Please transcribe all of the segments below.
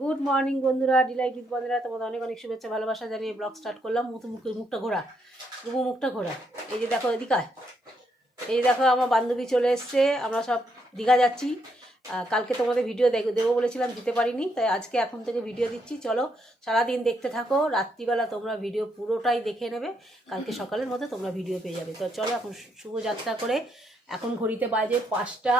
Good morning বন্ধুরা, Deloitte with বন্ধুরা, তোমাদের অনেক অনেক শুভেচ্ছা ভালোবাসা জানিয়ে ব্লগ স্টার্ট করলাম। মুখটা ঘোরা, মুখটা ঘোরা। এই যে দেখো এদিকায়, এই দেখো আমার বান্ধবী চলে এসছে, আমরা সব দীঘা যাচ্ছি। কালকে তোমাদের ভিডিও দেবো বলেছিলাম, দিতে পারিনি, তাই আজকে এখন থেকে ভিডিও দিচ্ছি। চলো সারাদিন দেখতে থাকো, রাত্রিবেলা তোমরা ভিডিও পুরোটাই দেখে নেবে, কালকে সকালের মধ্যে তোমরা ভিডিও পেয়ে যাবে। তো চলো এখন শুভযাত্রা করে, এখন ঘড়িতে বাজে 5টা,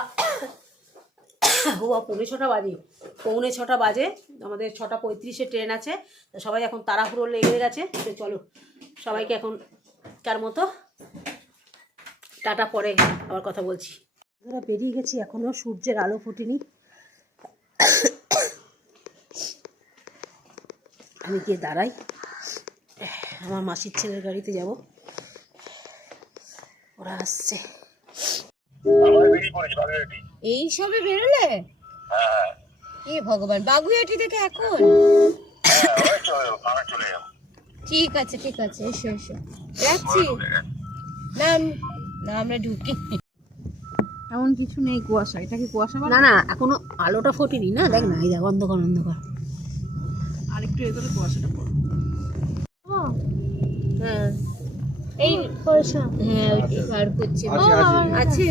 পৌনে ছটা বাজে। আমাদের 6:35 ট্রেন আছে, তো সবাই এখন তাড়াহুড়ো লেগে গেছে। তো চলো সবাইকে এখন তার মতো টাটা, পরে আবার কথা বলছি। আমরা বেরিয়ে গেছি, এখনও সূর্যের আলো ফোটেনি। আমি গিয়ে দাঁড়াই, আমার মাসির ছেলের গাড়িতে যাব, ওরা আসছে। এই সবে বেরোলে? এ ভগবান, বাগুইয়াটি থেকে এখন? ঠিক আছে ঠিক আছে, এসো এসো, রাখছি। না না, আমরা ঢুকি, এমন কিছু নেই। কুয়াশা, এটা কি কুয়াশা? না না, এখনো আলোটা ফোটেনি না, দেখ না, এই দেখ অন্ধকার অন্ধকার। আরেকটু এগোলে কুয়াশাটা পড়বে। হ্যাঁ এই কুয়াশা, হ্যাঁ ওইটাই বার করছে। আছে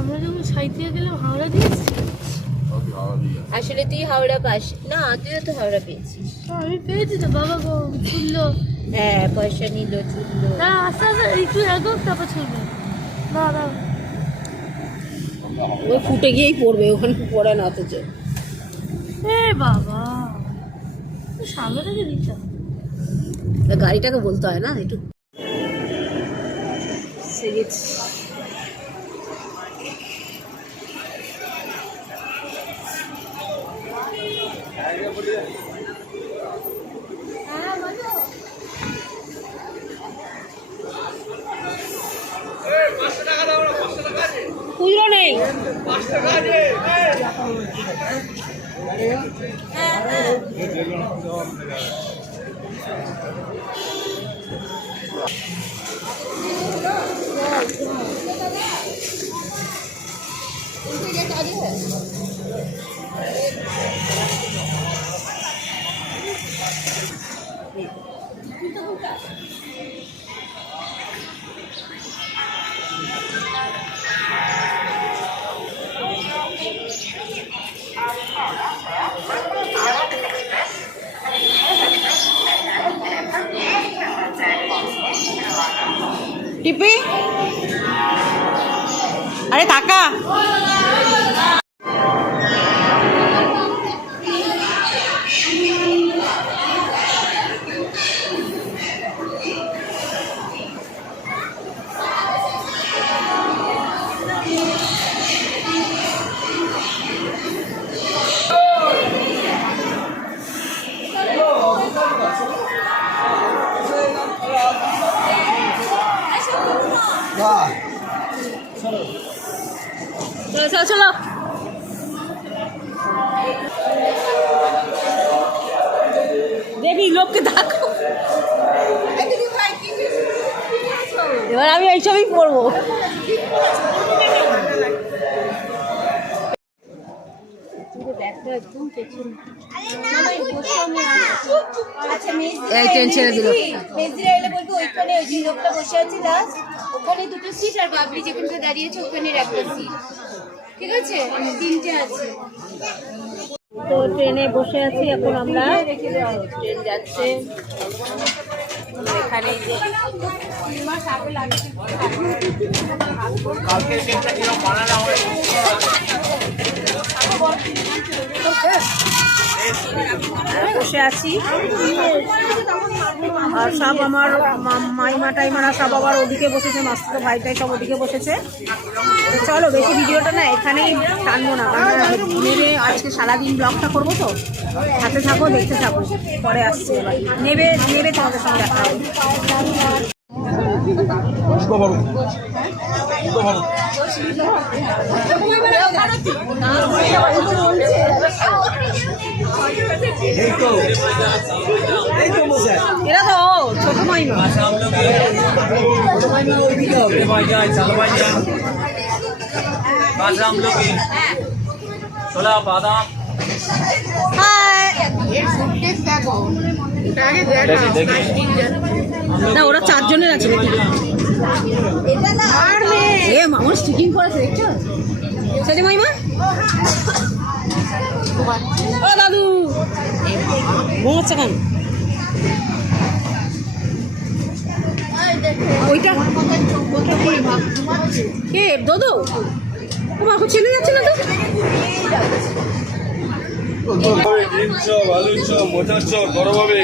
আমরা যখন সাইথিয়া গেলাম হাওড়া দিয়েছি। আসলে তুই হাওড়া পাস না, তুইও তো হাওড়া পেয়েছিস। আমি পেয়েছি তো, বাবা ছুটলো। হ্যাঁ পয়সা নিল, ছুটলো। না আস্তে আস্তে একটু এগো, তারপর ছুটবে। না না, ওই ফুটে গিয়েই পড়বে, ওখানে পড়ে না অথচ। এ বাবা, সামনে থেকে দিচ্ছ। গাড়িটাকে বলতে হয় না একটু। খুচরো নেই। টিপি, আরে টাকা চলো চলো চলো। দেখি লোককে দেখো, এবার আমি এইসবই পড়বো। এই ট্রেন ছেড়ে দিল। মেজদিরা এলে বলবো ওইখানে, ওই যে লোকটা বসে আছে লাস্ট, ওখানে 2টো সিট, আর বাবলি যেখানটা দাঁড়িয়েছে ওখানে একটা সিট, ঠিক আছে? 3টে আছে। তো ট্রেনে বসে আছি এখন আমরা, ট্রেন যাচ্ছে এখানে। বসে আছি, আর সব আমার মাইমা টাইমারা সব আবার ওদিকে বসেছে, মাস্টার ভাইটাই সব ওদিকে বসেছে। চলো বেশি ভিডিওটা না এখানেই টানবো না, নেবে আজকে সারাদিন ব্লগটা করবো, তো হাতে থাকো, দেখতে থাকো, পরে আসছে এবার নেবে নেবে তোমাদের সঙ্গে দেখা হবে। এরা তো ছোট মাইমা, কাঁচা আমলকি, ছোলা বাদাম। না ওরা 4 জনের আছে নাকি? এ মামুর স্টিকিং করেছে দেখছো? সেটা মাইমা ও দাদু ঘুমাচ্ছে কেন? ওইটা কে দাদু? ও মা ছেলে যাচ্ছে না তো? ডিম চপ, আলুর চপ, মোচার চপ, গরম হবে।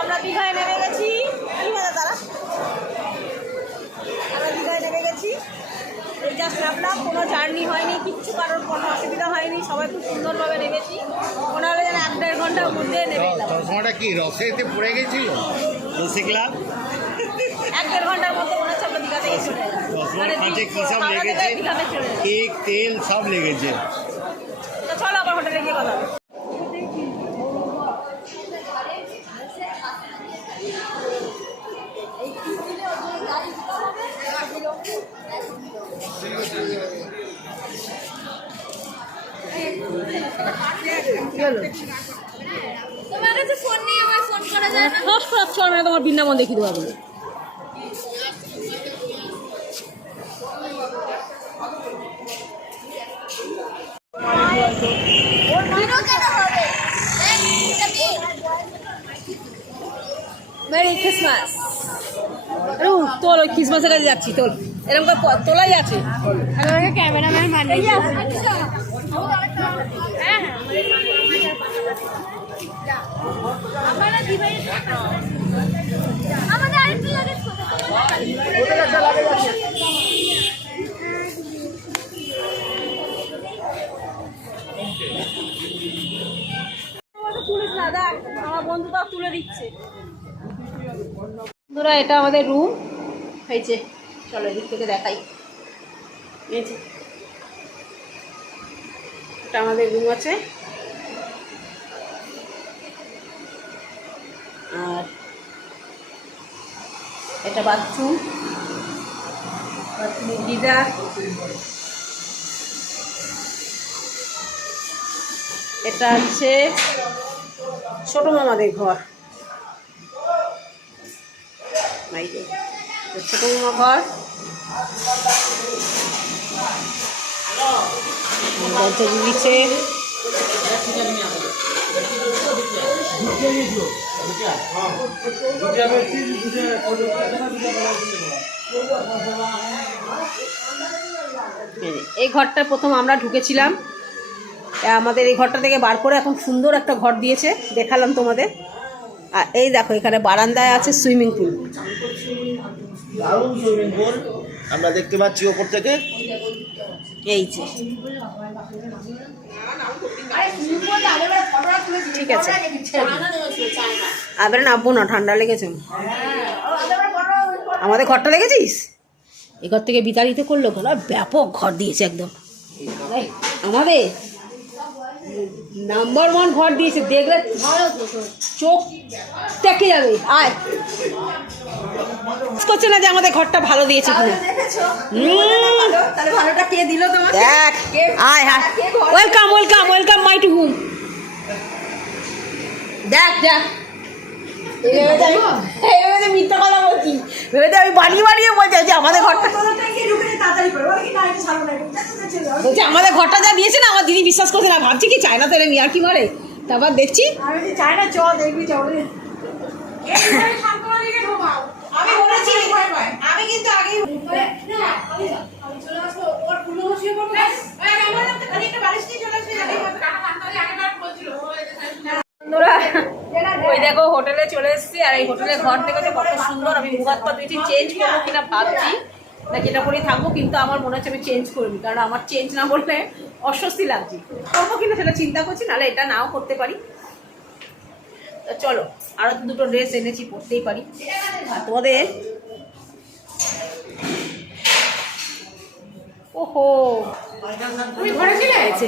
আমরা দীঘায় নেমে গেছি। আমরা দীঘায় নেমে গেছি, এই জাস্ট নামলাম, কোনো জার্নি হয়নি, কিচ্ছু কারোর কোনো অসুবিধা হয়নি, সবাই খুব সুন্দরভাবে নেমেছি। মনে হলো যেন 1-1.5 ঘন্টার মধ্যে নেমে এলাম। সময়টা কি রসেতে পড়ে গেছিল রসিকলা 1-1.5 ঘন্টার মধ্যে মনে হচ্ছে আমরা দীঘা থেকে চলে এলাম। মানে হাওড়া থেকে দীঘাতে চলে এলাম। কেক তেল সব লেগেছে। তো চলো আবার হোটেলে গিয়ে কথা হবে। তোমার কাছে ফোন নেই, আমার ফোন করা যায় না। তোমার বৃন্দাবন দেখিয়ে দেবো। ভিডিও কেন হবে? Merry Christmas. তোল, ওই ক্রিসমাসের কাছে যাচ্ছি, তোল। এরকম তোলাই আছে। ক্যামেরাম্যান মানে আমাদের আরেকটু লাগে। আমার বন্ধুটা তুলে দিচ্ছে। বন্ধুরা এটা আমাদের রুম হয়েছে, চলো এদিক থেকে দেখাই। এটা আমাদের রুম আছে, আর এটা বাথরুম, বাথরুমের গিজার। এটা হচ্ছে ছোট মামাদের ঘর, ছোট মামা ঘর। দরজা দিচ্ছে, এই ঘরটা প্রথম আমরা ঢুকেছিলাম, আমাদের এই ঘরটা থেকে বার করে এখন সুন্দর একটা ঘর দিয়েছে, দেখালাম তোমাদের। আর এই দেখো এখানে বারান্দায় আছে সুইমিং পুল। দারুণ সুইমিং পুল আমরা দেখতে পাচ্ছি ওপর থেকে। এই যে ঠিক আছে, আবার নামবো না, ঠান্ডা লেগেছে। আমাদের ঘরটা দেখেছিস? এই ঘর থেকে বিতাড়িত করলো, ব্যাপক ঘর দিয়েছে একদম। আমাদের নাম্বার 1 ঘর দিয়েছে, দেখলে চোখ টেকে যাবে। আয় করছে না যে আমাদের ঘরটা ভালো দিয়েছে কিনা। দেখ, আয় হ্যাঁ, welcome welcome welcome my to home. দেখ দেখ, মিথ্যা কথা বলছি, ভেবেতে আমি বানিয়ে বানিয়ে বলছি যে আমাদের ঘরটা, বলছি আমাদের ঘরটা যা দিয়েছে না, আমার দিদি বিশ্বাস করছে না, ভাবছি কি চায়না তো এরম আর কি মারে। তারপর দেখছি চায়না, চ দেখবি, আমি বলেছি আমি কিন্তু আগেই ওই দেখো হোটেলে চলে এসেছি, আর এই হোটেলের ঘর থেকে যে কত সুন্দর। আমি মুগাত পা দিয়েছি, চেঞ্জ করবো কিনা ভাবছি, নাকি এটা করেই থাকবো, কিন্তু আমার মনে হচ্ছে আমি চেঞ্জ করিনি, কারণ আমার চেঞ্জ না বললে অস্বস্তি লাগছে। করবো কিনা সেটা চিন্তা করছি, নাহলে এটা নাও করতে পারি। তো চলো, আরো তো দুটো ড্রেস এনেছি, পরতেই পারি। আর তোমাদের ওহো তুমি ঘরে চলে গেছে।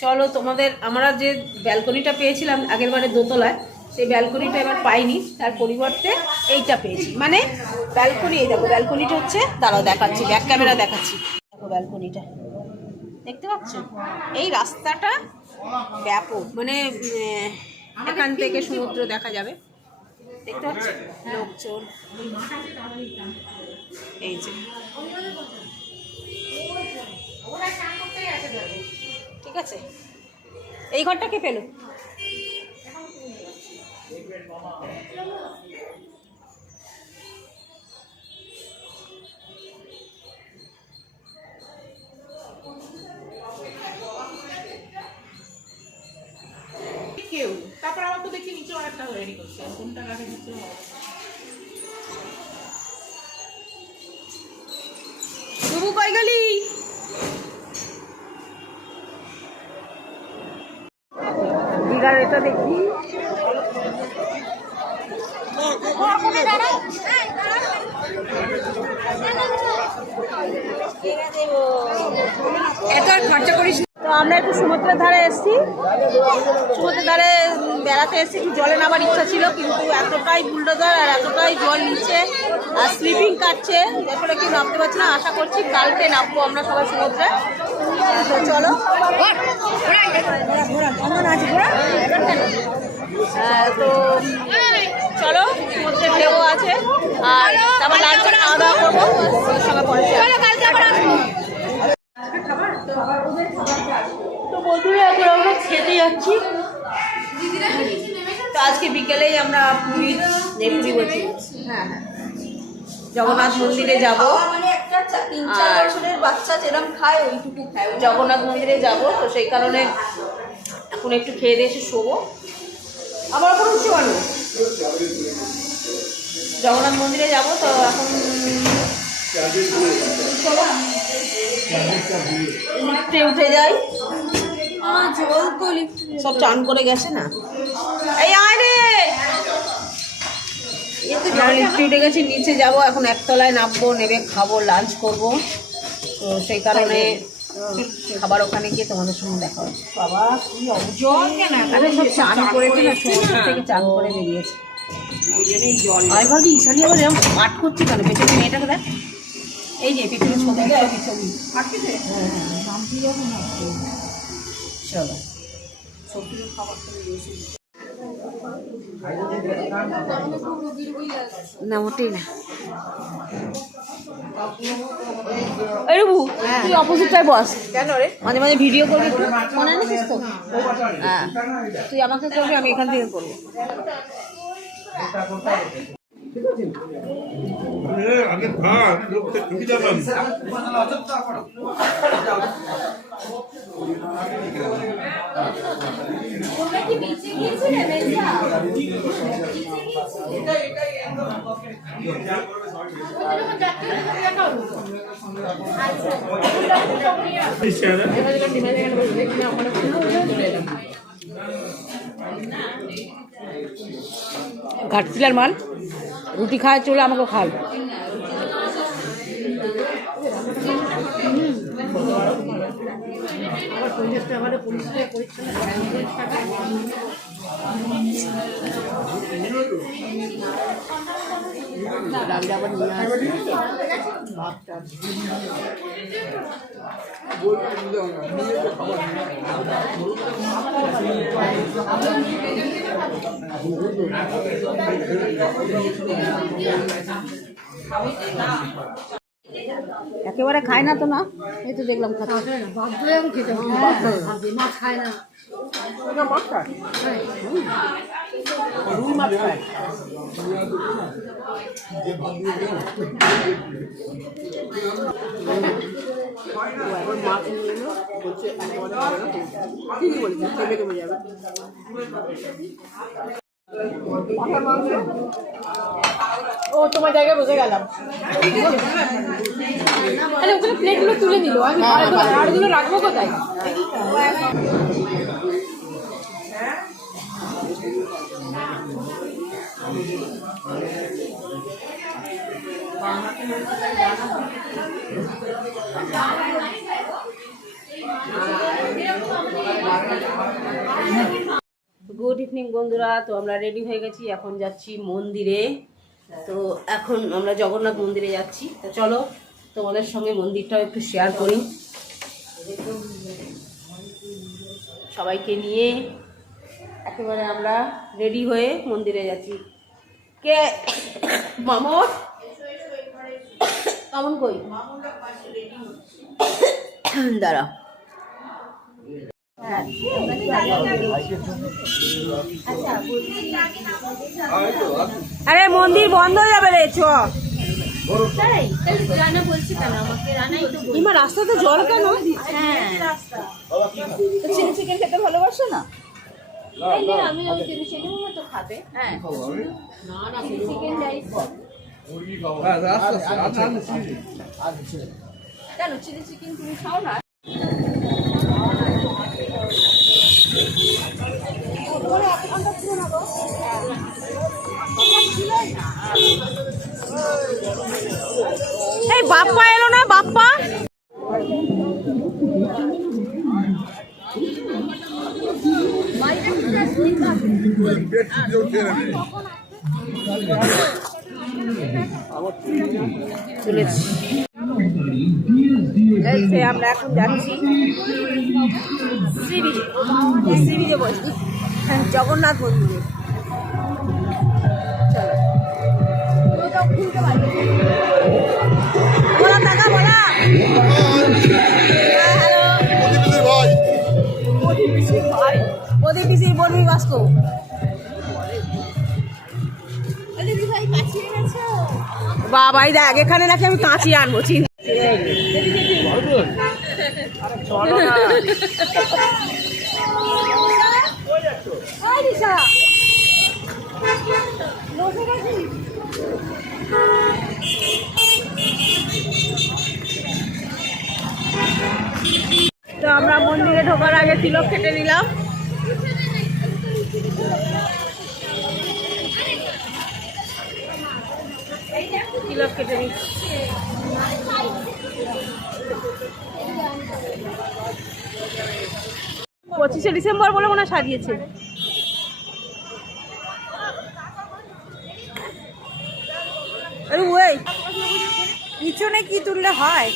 চলো, তোমাদের আমরা যে ব্যালকনিটা পেয়েছিলাম আগের বারে দোতলায়, সেই ব্যালকনিটা এবার পাইনি, তার পরিবর্তে এইটা পেয়েছি। মানে ব্যালকনি, এই দেখো ব্যালকনিটা হচ্ছে, দাঁড়াও দেখাচ্ছি, ব্যাক ক্যামেরা দেখাচ্ছি। দেখো ব্যালকনিটা দেখতে পাচ্ছ, এই রাস্তাটা ব্যাপক, মানে এখান থেকে সমুদ্র দেখা যাবে, দেখতে পাচ্ছ লোকজন। এই যে ঠিক আছে, এই ঘরটা কে পেলো? কেউ তারপর আবার তো দেখি নিচে অনেকটা রেডি করছে, কোনটা রাখে নিচে তবু কই গেলি? দীঘার এটা দেখি, এত আর খরচা করিস। তো আমরা একটু সমুদ্রের ধারে এসেছি, সমুদ্রের ধারে বেড়াতে এসেছি। জলে নামার ইচ্ছা ছিল, কিন্তু এতটাই বুলডোজার আর এতটাই জল নিচ্ছে আর স্লিপিং কাটছে, এরপরে কেউ নামতে পারছি না। আশা করছি কালকে নামবো আমরা সবাই সমুদ্রে। তো চলো, তো চলো, সমুদ্রে ঢেউ আছে, আর তারপর লাঞ্চে খাওয়া দাওয়া করবো, ওদের সঙ্গে পরে তো বন্ধুরা এখন আমরা খেতে যাচ্ছি। তো আজকে বিকেলেই আমরা পুরী বলছি, হ্যাঁ হ্যাঁ, জগন্নাথ মন্দিরে যাব। আর বাচ্চা যেরকম খায় ওইটুকু খায়, জগন্নাথ মন্দিরে যাব। তো সেই কারণে এখন একটু খেয়ে দিয়ে এসে শোবো। আবার কোনো উঠছে কেন? জগন্নাথ মন্দিরে যাব, তো এখন লিফটে উঠে যাই। সব চান করে গেছে না, এই আয় রে, লিফটে উঠে গেছি, নিচে যাব। এখন একতলায় নামবো, নেবে খাবো, লাঞ্চ করব। তো সেই কারণে খাবার ওখানে গিয়ে তোমাদের সঙ্গে দেখা হচ্ছে। বাবা কি অবজল, সব চান করেছে না, সমুদ্র থেকে চান করে বেরিয়েছে। আমি ভাবছি ঈশানি আবার এরকম পাঠ করছি কেন? পেছনে মেয়েটাকে দেখ, এই যে পেছনে ছবি, ছবি চলো না, মোটেই না। এই রবু, তুই অপোজিটটায় বস। কেন রে? মাঝে মাঝে ভিডিও করবি, মনে নিস তো? হ্যাঁ, তুই আমাকে করবি, আমি এখান থেকে করবো। আগে ভাগ লোককে ঢুকে যাবেন। তোমরা কি বিচে গিয়েছিলে মেজা? ঘাটশিলার মাল রুটি খায়, চলে আমাকে খাই। একেবারে খায় না তো, না এই তো দেখলাম খাচ্ছে, মাছ খায় না। রুই মাছ খায়। এখন মাছ নিয়ে এলো, বলছে একেবারে ভালো না। ঠিকই বলেছে, খেলে কেমন যাবে। ও তোমার জায়গায় বসে গেলাম। আরে ওখানে প্লেটগুলো তুলে নিল, আমি আরগুলো রাখবো কোথায়? গুড ইভিনিং বন্ধুরা, তো আমরা রেডি হয়ে গেছি, এখন যাচ্ছি মন্দিরে। তো এখন আমরা জগন্নাথ মন্দিরে যাচ্ছি। তো চলো তোমাদের সঙ্গে মন্দিরটাও একটু শেয়ার করি। সবাইকে নিয়ে একেবারে আমরা রেডি হয়ে মন্দিরে যাচ্ছি। কে মামন মামন কই? দাঁড়া। আরে মন্দির বন্ধ হয়ে যাবে রে, চ। রানা বলছি কেন আমাকে? রানাই তো ইমা রাস্তাতে জল কেন? চিলি চিকেন খেতে ভালোবাসো না? আমি ওই চিলি চিকেন তো খাবে। হ্যাঁ চিলি চিকেন রাইস কেন? চিলি চিকেন তুমি খাও না? এই বাপ্পা এলো না, বাপ্পা। চলেছি, আমরা এখন যাচ্ছি শ্রীবিজে বলছি জগন্নাথ মন্দিরে। বলা টাকা বলা। হ্যালো প্রদীপ পিসির বলবি বাস্ত। বাবাই দেখ, এখানে নাকি আমি কাঁচি আনবো। তো আমরা মন্দিরে ঢোকার আগে তিলক কেটে নিলাম। তিলক কেটে নিচ্ছি। 25শে ডিসেম্বর বলে মনে হয় সাজিয়েছে। আরে ওই পিছনে কি তুললে হয়?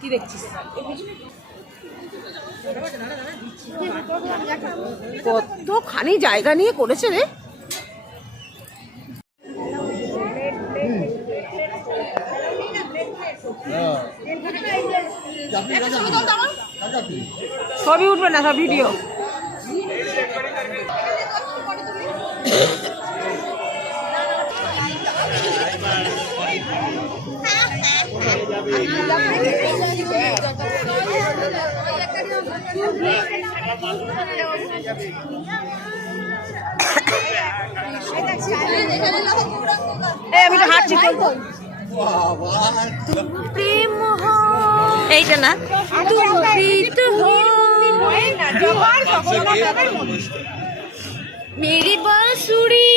কি দেখছিস? কতখানি জায়গা নিয়ে করেছে রে। ছবি উঠবে না, সব ভিডিও। আমি তো হাঁটছি। প্রেম এইটা না, मेरी बांसुरी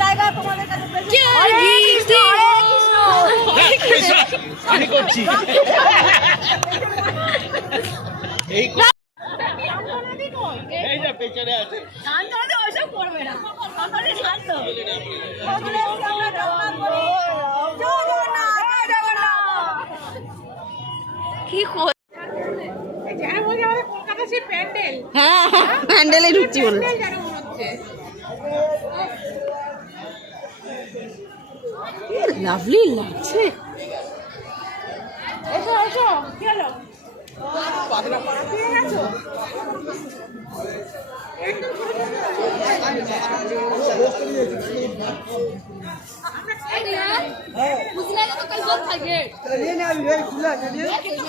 জায়গা তোমাদের কাছে क्या गीत আমি করছি এই যে পেছনে আছে। কি কই যেন মনে হয় আমাদের কলকাতা সেই প্যান্ডেল হ্যাঁ প্যান্ডেলে ঢুকছি বলে যেন মনে হচ্ছে লাভলি লাগছে। এসো এসো কি হলো পেয়ে গেছো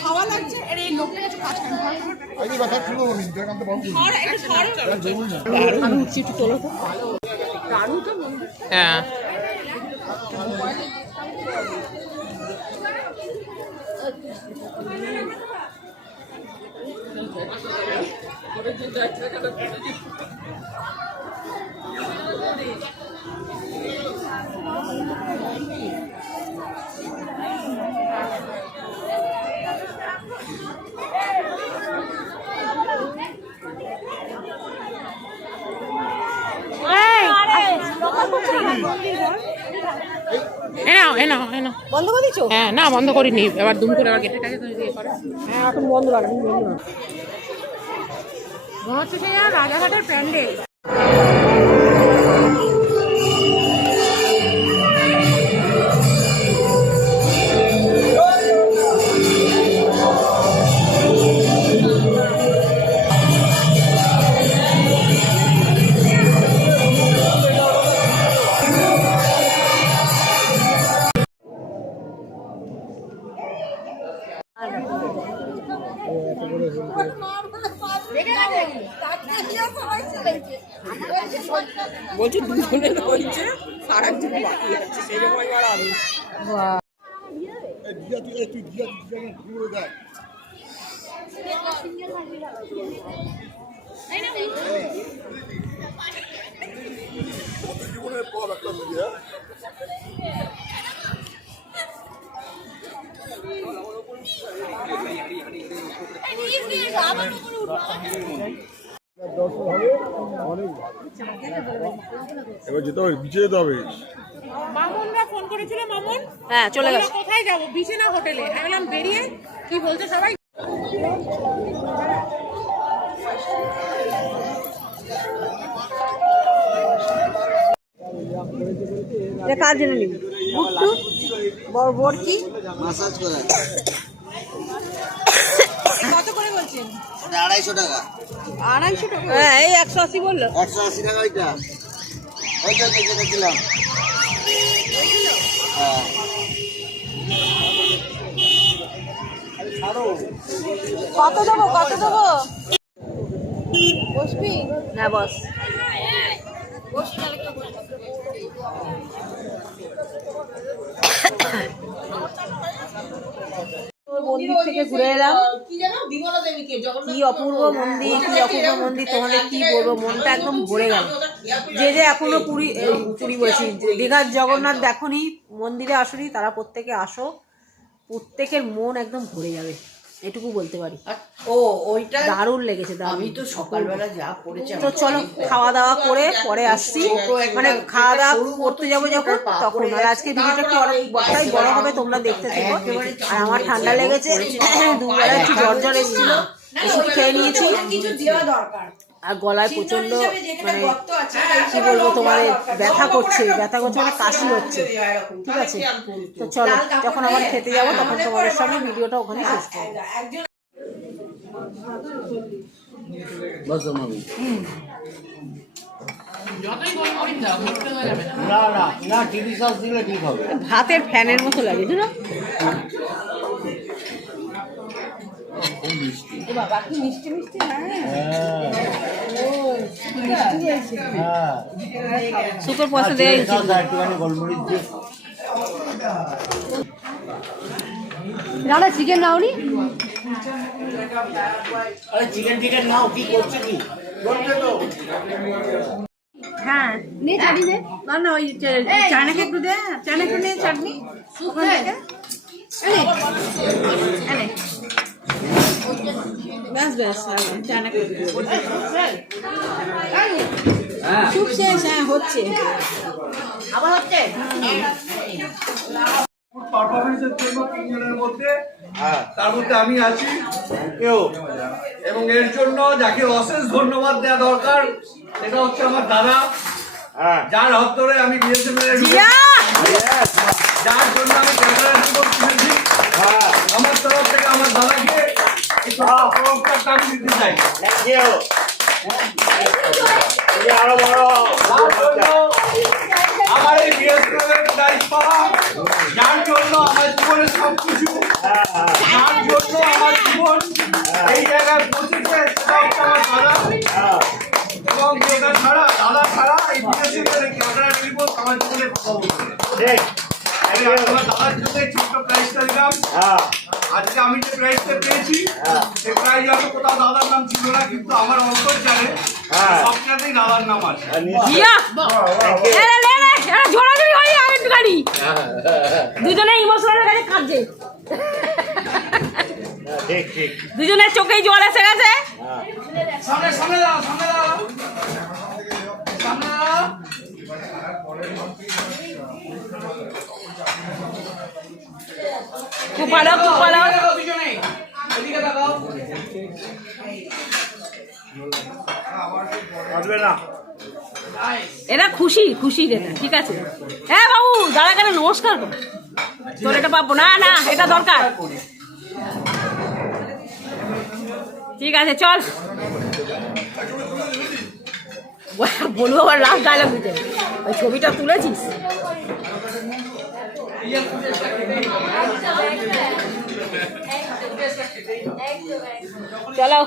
খাওয়া লাগছে আর এই লোকটা কিছু কাজ করে আমি উঠছি একটু তোলো তো। হ্যাঁ বন্ধ করে দিচ্ছ? হ্যাঁ না বন্ধ করিনি এবার দুম করে আবার গেটে টাকে দিয়ে করে হ্যাঁ এখন বন্ধ রাখো বন্ধ রাখো। মনে হচ্ছে যে রাজাঘাটের প্যান্ডেল বলছি দুজনের হচ্ছে সারা জীবন বাকি আছে সেই সময় আর আমি এবার যেতে হবে, বিচে যেতে হবে। মামুনরা ফোন করেছিল মামুন হ্যাঁ চলে গেছে। কোথায় যাবো বিচে না হোটেলে আমি বললাম বেরিয়ে কি বলছে সবাই এটা কার জন্য নিবি? বুট্টু বড়কি মাসাজ করা কত করে বলছেন? ওটা 250 টাকা। 250 টাকা? হ্যাঁ এই 180 বললো। 180 টাকা ওইটা। ওইটা যেটা দিলাম। হ্যাঁ। কত দেবো কত দেবো? বসবি? হ্যাঁ বস। মন্দির থেকে ঘুরে এলাম। কি অপূর্ব মন্দির, কি অপূর্ব মন্দির, তোমাদের কি বলবো, মনটা একদম ভরে গেল। যে যে এখনো পুরী বলছি দীঘার জগন্নাথ দেখোনি, মন্দিরে আসোনি, তারা প্রত্যেকে আসো, প্রত্যেকের মন একদম ভরে যাবে, এটুকু বলতে পারি। ও ওইটা দারুণ লেগেছে, আমি তো সকালবেলা যা পড়েছি তো চলো খাওয়া দাওয়া করে পরে আসছি, মানে খাওয়া দাওয়া করতে যাবো যখন তখন। আর আজকে ভিডিওটা একটু অনেকটাই বড় হবে, তোমরা দেখতে থাকো। আর আমার ঠান্ডা লেগেছে, দুবেলা একটু জ্বর জ্বর এসেছিল, ওষুধ খেয়ে নিয়েছি, আর গলায় প্রচন্ড মানে কি বলবো তোমাদের ব্যথা করছে মানে কাশি হচ্ছে, ঠিক আছে। তো চলো যখন আবার খেতে যাবো তখন তোমাদের সঙ্গে ভিডিওটা ওখানে শেষ করবো। না টিভি সস দিলে ঠিক হবে। ভাতের ফ্যানের মতো লাগে না? বাবা কি মিষ্টি মিষ্টি। সুপার পয়সা দেয় দাদা চিকেন নাওনি? আরে চিকেন নাও, কি করছে কি? হ্যাঁ নে চাটনি দে, না ওই চানাকে একটু দে, চানাকে নে চাটনি ওখান থেকে এনে ব্যাস চানাকে খুব শেষ, হ্যাঁ হচ্ছে। আবার হচ্ছে পারফরমেন্সের জন্য 3 জনের মধ্যে হ্যাঁ তার মধ্যে আমি আছি কেউ এবং এর জন্য যাকে অশেষ ধন্যবাদ দেওয়া দরকার সেটা হচ্ছে আমার দাদা, হ্যাঁ যার হাত ধরে আমি বিএসএফ যার জন্য আমি ক্যামেরার জীবন তুলেছি। হ্যাঁ আমার তরফ থেকে আমার দাদাকে এই পুরস্কারটা আমি দিতে চাই। থ্যাংক ইউ তুমি আরো বড় যার জন্য আমার এই বিএসএফের দায়িত্ব পাওয়া, যার জন্য আমার জীবনের সবকিছু, যার জন্য আমার জীবন এই জায়গায় পৌঁছেছে সেটা হচ্ছে আমার দাদা। এবং এটা ছাড়া দাদা ছাড়া এই বিএসএফের ক্যামেরা রিপোর্ট আমার জীবনে কথা বলছে। ঠিক আমি আমার দাদার জন্য এই ছোট্ট প্রাইজটা দিলাম। হ্যাঁ আজকে আমি যে প্রাইজটা পেয়েছি সেই প্রাইজ হয়তো কোথাও দাদার নাম ছিল না, কিন্তু আমার অন্তর জানে সবটাতেই দাদার নাম আছে। ঝোড়াঝুড়ি হয় একটুখানি, দুজনে ইমোশনাল হয়ে গেছে, কাঁদছে। ঠিক ঠিক দুজনের চোখেই জল এসে গেছে। সামনে সামনে দাও, সামনে দাও, সামনে দাও। খুব ভালো, খুব ভালো। দুজনে এদিকে তাকাও। আসবে না এরা খুশি, খুশি এটা ঠিক আছে। হ্যাঁ বাবু, দাঁড়া কেন, নমস্কার কর। তোর এটা পাবো না, না এটা দরকার। ঠিক আছে চল, বলবো আবার লাস্ট ডায়লগ দিতে। ওই ছবিটা তুলেছিস? চলো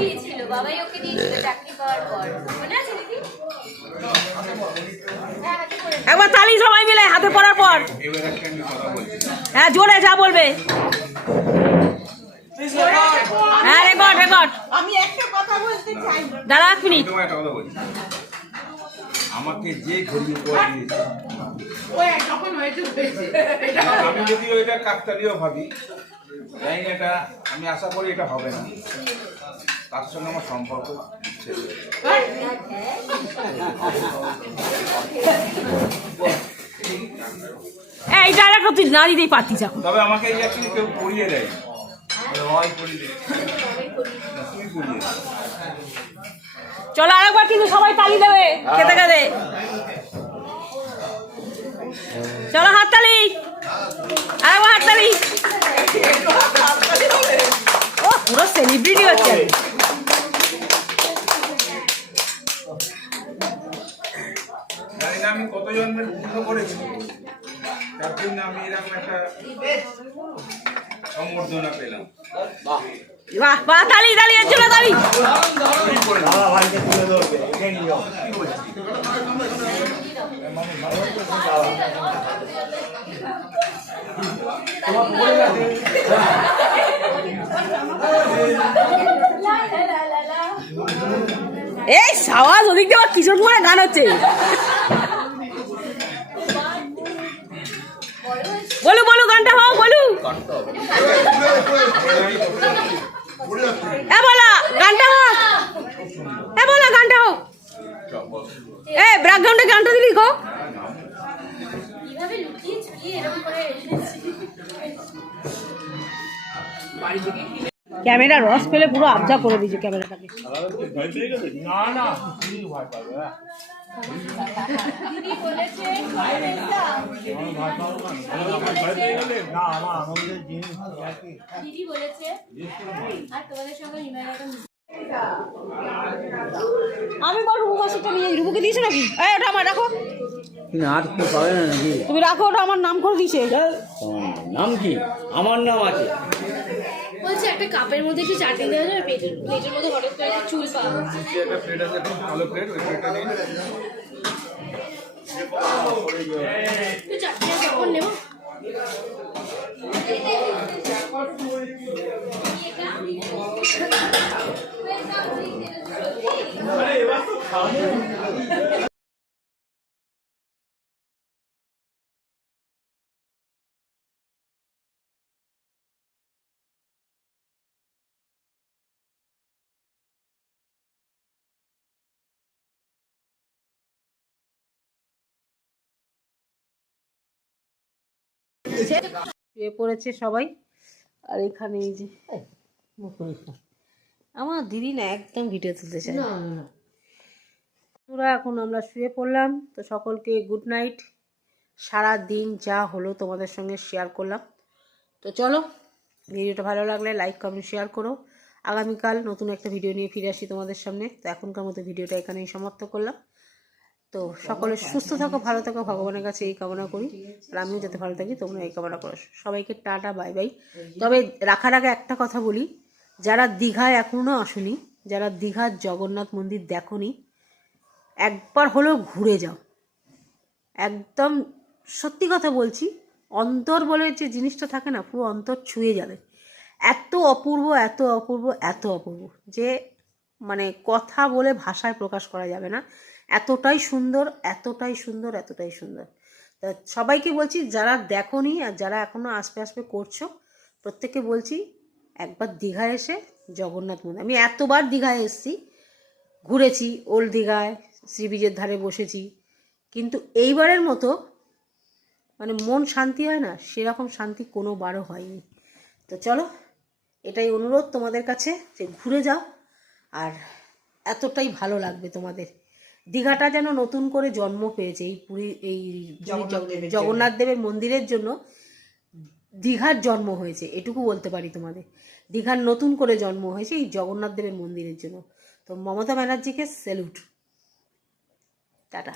দিয়েছিল, বাবাই ওকে দিয়েছিল চাকরি পাওয়ার পর, মনে আছে দিদি? একবার তালি সবাই মিলে হাতে পড়ার পর। হ্যাঁ জোরে যা বলবে। হ্যাঁ রেকর্ড রেকর্ড। আমি একটা কথা বলতে চাই। দাঁড়া 1 মিনিট। আমাকে যে ঘড়ি উপহার দিয়েছে, ওই যখন হয়েছে আমি যদিও এটা কাকতালীয় ভাবি, জানি না এটা, আমি আশা করি এটা হবে না, তার সঙ্গে আমার সম্পর্ক শেষ হয়ে যাবে। এই ডায়লগটা তুই না দিতেই পারতিস এখন। তবে আমাকে এই অ্যাকচুয়ালি কেউ পড়িয়ে দেয়, হয় পড়িয়ে দেয়, তুই পড়িয়ে দেয়। চলো আরেকবার কিন্তু সবাই তালি দেবে খেতে খেতে। চলো হাততালি, আরেকবার হাততালি। ও পুরো সেলিব্রিটি হচ্ছে। জানি না আমি কত জন্মের পূর্ণ করেছি, তার জন্য আমি এরকম একটা সম্বর্ধনা পেলাম। বাহ বাহ, তালি তালি, এর জন্য তালি। দাদা ভাইকে তুলে ধরবে এটাই নিয়ম এই সাওয়াজ ওদিক দিয়ে কিশোর কুমারের গান হচ্ছে। বলু বলু, গানটা হোক বলু। এ বলা গানটা হোক, এ বলা গানটা হোক। এ ব্যাকগ্রাউন্ডে গানটা দিলি গো। কিভাবে লুকিয়ে ছুটিয়ে এরকম করে এসেছি। ক্যামেরা রস পেলে পুরো আবজা করে দিয়েছে ক্যামেরাটাকে। না না দিদি বলেছে না আমার আনন্দের জিনিস দিদি বলেছে আর তোমাদের সঙ্গে হিমালয়টা আমি বল রুবু মাসিটা নিয়ে, রুবুকে দিয়েছো নাকি? এই ওটা আমার রাখো, আর তো পাবে না নাকি তুমি রাখো, ওটা আমার নাম করে দিয়েছে। নাম কি আমার নাম আছে বলছে একটা কাপের মধ্যে একটু চাটনি দেওয়া যাবে, প্লেটের মধ্যে হঠাৎ করে একটা চুল পাওয়া যাচ্ছে। একটা প্লেট আছে, ভালো প্লেট, ওই প্লেটটা নিন। একটু চাটনি কখন নেবো? শুয়ে পড়েছে সবাই। আর এখানে এই যে আমার দিদি না একদম ভিডিও তুলতে চায় না। পুরা এখন আমরা শুয়ে পড়লাম। তো সকলকে গুড নাইট। সারা দিন যা হলো তোমাদের সঙ্গে শেয়ার করলাম। তো চলো, ভিডিওটা ভালো লাগলে লাইক কমেন্ট শেয়ার করো। আগামীকাল নতুন একটা ভিডিও নিয়ে ফিরে আসি তোমাদের সামনে। তো এখনকার মতো ভিডিওটা এখানেই সমাপ্ত করলাম। তো সকলে সুস্থ থাকো, ভালো থাকো, ভগবানের কাছে এই কামনা করি। আর আমিও যাতে ভালো থাকি তোমরা এই কামনা করো। সবাইকে টাটা, বাই বাই। তবে রাখার আগে একটা কথা বলি, যারা দীঘায় এখনও আসনি, যারা দীঘার জগন্নাথ মন্দির দেখোনি, একবার হলেও ঘুরে যাও। একদম সত্যি কথা বলছি, অন্তর বলে যে জিনিসটা থাকে না, পুরো অন্তর ছুঁয়ে যাবে। এত অপূর্ব, এত অপূর্ব, এত অপূর্ব যে মানে কথা বলে ভাষায় প্রকাশ করা যাবে না। এতটাই সুন্দর, এতটাই সুন্দর, এতটাই সুন্দর। তা সবাইকে বলছি, যারা দেখোনি আর যারা এখনও আসবে আসবে করছো, প্রত্যেককে বলছি একবার দীঘায় এসে জগন্নাথ মন্দির। আমি এতবার দীঘায় এসেছি, ঘুরেছি, ওল্ড দীঘায় সি বিচের ধারে বসেছি, কিন্তু এইবারের মতো মানে মন শান্তি হয় না, সেরকম শান্তি কোনোবারও হয়নি। তো চলো, এটাই অনুরোধ তোমাদের কাছে যে ঘুরে যাও, আর এতটাই ভালো লাগবে তোমাদের। দীঘাটা যেন নতুন করে জন্ম পেয়েছে এই পুরী, এই জগন্নাথ দেবের মন্দিরের জন্য দীঘার জন্ম হয়েছে, এটুকু বলতে পারি তোমাদের। দীঘার নতুন করে জন্ম হয়েছে এই জগন্নাথ দেবের মন্দিরের জন্য। তো মমতা ব্যানার্জিকে স্যালুট। টাটা।